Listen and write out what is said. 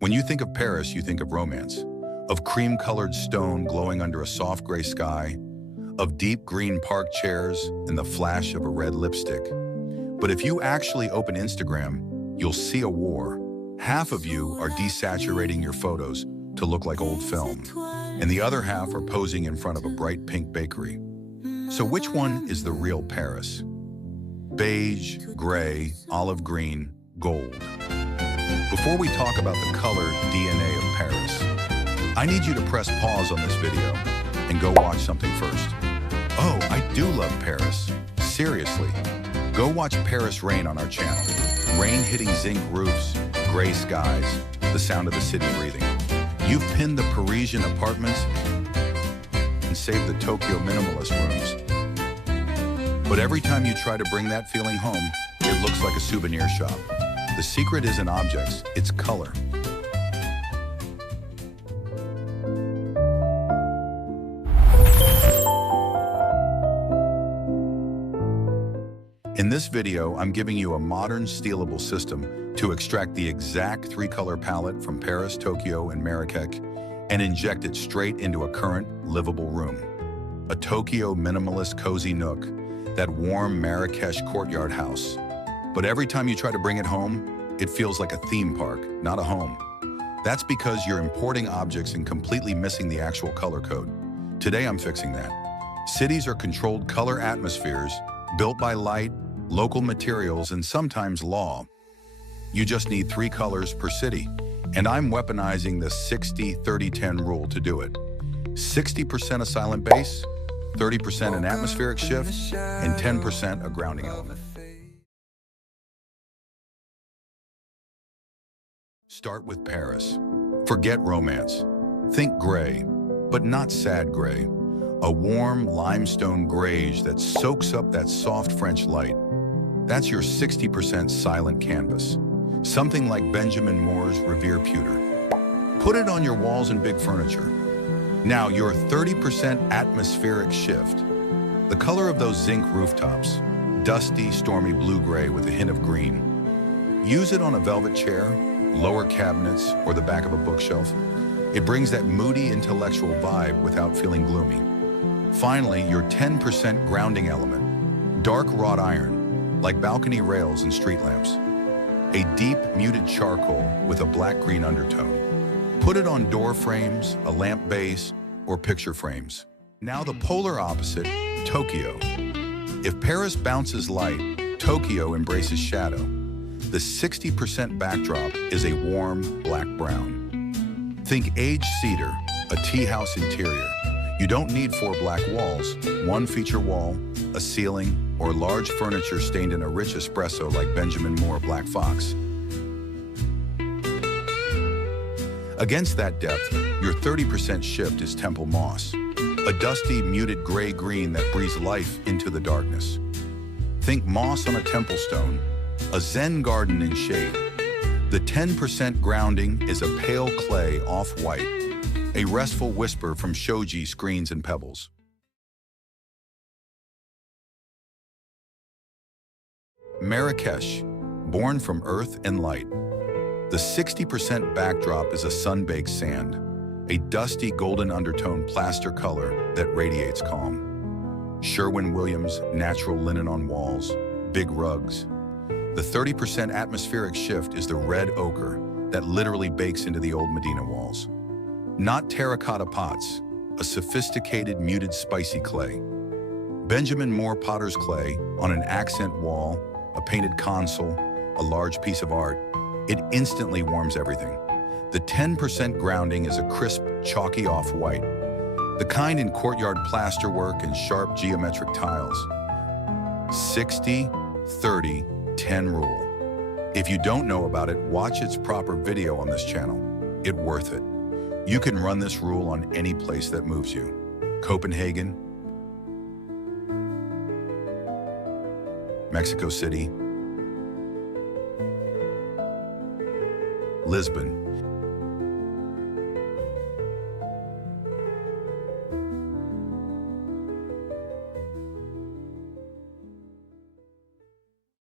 When you think of Paris, you think of romance, of cream-colored stone glowing under a soft gray sky, of deep green park chairs and the flash of a red lipstick. But if you actually open Instagram, you'll see a war. Half of you are desaturating your photos to look like old film, and the other half are posing in front of a bright pink bakery. So which one is the real Paris? Beige, gray, olive green, gold. Before we talk about the color DNA of Paris, I need you to press pause on this video and go watch something first. Oh, I do love Paris. Seriously, go watch Paris Rain on our channel. Rain hitting zinc roofs, gray skies, the sound of the city breathing. You've pinned the Parisian apartments and saved the Tokyo minimalist rooms. But every time you try to bring that feeling home, it looks like a souvenir shop. The secret isn't objects, it's color. In this video, I'm giving you a modern stealable system to extract the exact three-color palette from Paris, Tokyo, and Marrakech and inject it straight into a current, livable room. A Tokyo minimalist cozy nook, that warm Marrakech courtyard house. But every time you try to bring it home, it feels like a theme park, not a home. That's because you're importing objects and completely missing the actual color code. Today, I'm fixing that. Cities are controlled color atmospheres, built by light, local materials, and sometimes law. You just need 3 colors per city, and I'm weaponizing the 60-30-10 rule to do it. 60% a silent base, 30% an atmospheric shift, and 10% a grounding element. Start with Paris. Forget romance. Think gray, but not sad gray. A warm limestone grayish that soaks up that soft French light. That's your 60% silent canvas. Something like Benjamin Moore's Revere Pewter. Put it on your walls and big furniture. Now your 30% atmospheric shift. The color of those zinc rooftops. Dusty, stormy blue-gray with a hint of green. Use it on a velvet chair, lower cabinets, or the back of a bookshelf. It brings that moody intellectual vibe without feeling gloomy. Finally, your 10% grounding element. Dark wrought iron, like balcony rails and street lamps. A deep, muted charcoal with a black-green undertone. Put it on door frames, a lamp base, or picture frames. Now the polar opposite, Tokyo. If Paris bounces light, Tokyo embraces shadow. The 60% backdrop is a warm black-brown. Think aged cedar, a tea house interior. You don't need 4 black walls, 1 feature wall, a ceiling, or large furniture stained in a rich espresso like Benjamin Moore Black Fox. Against that depth, your 30% shift is temple moss, a dusty, muted gray-green that breathes life into the darkness. Think moss on a temple stone, a Zen garden in shade. The 10% grounding is a pale clay off-white, a restful whisper from shoji screens and pebbles. Marrakech, born from earth and light. The 60% backdrop is a sun-baked sand, a dusty golden undertone plaster color that radiates calm. Sherwin-Williams natural linen on walls, big rugs. The 30% atmospheric shift is the red ochre that literally bakes into the old Medina walls. Not terracotta pots, a sophisticated muted spicy clay. Benjamin Moore potter's clay on an accent wall, a painted console, a large piece of art. It instantly warms everything. The 10% grounding is a crisp, chalky off-white, the kind in courtyard plasterwork and sharp geometric tiles. 60-30-10 rule. If you don't know about it, watch its proper video on this channel. It's worth it. You can run this rule on any place that moves you. Copenhagen, Mexico City, Lisbon.